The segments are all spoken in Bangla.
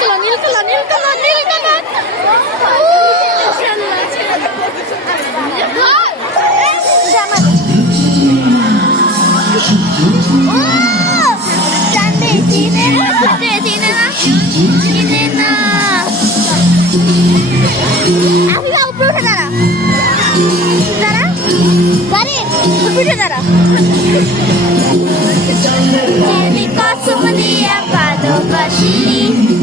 কালার নীল কালার নীল কালার নীল কালার দাঁড়া দাঁড়া দাঁড়া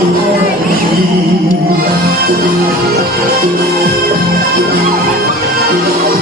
Thank you.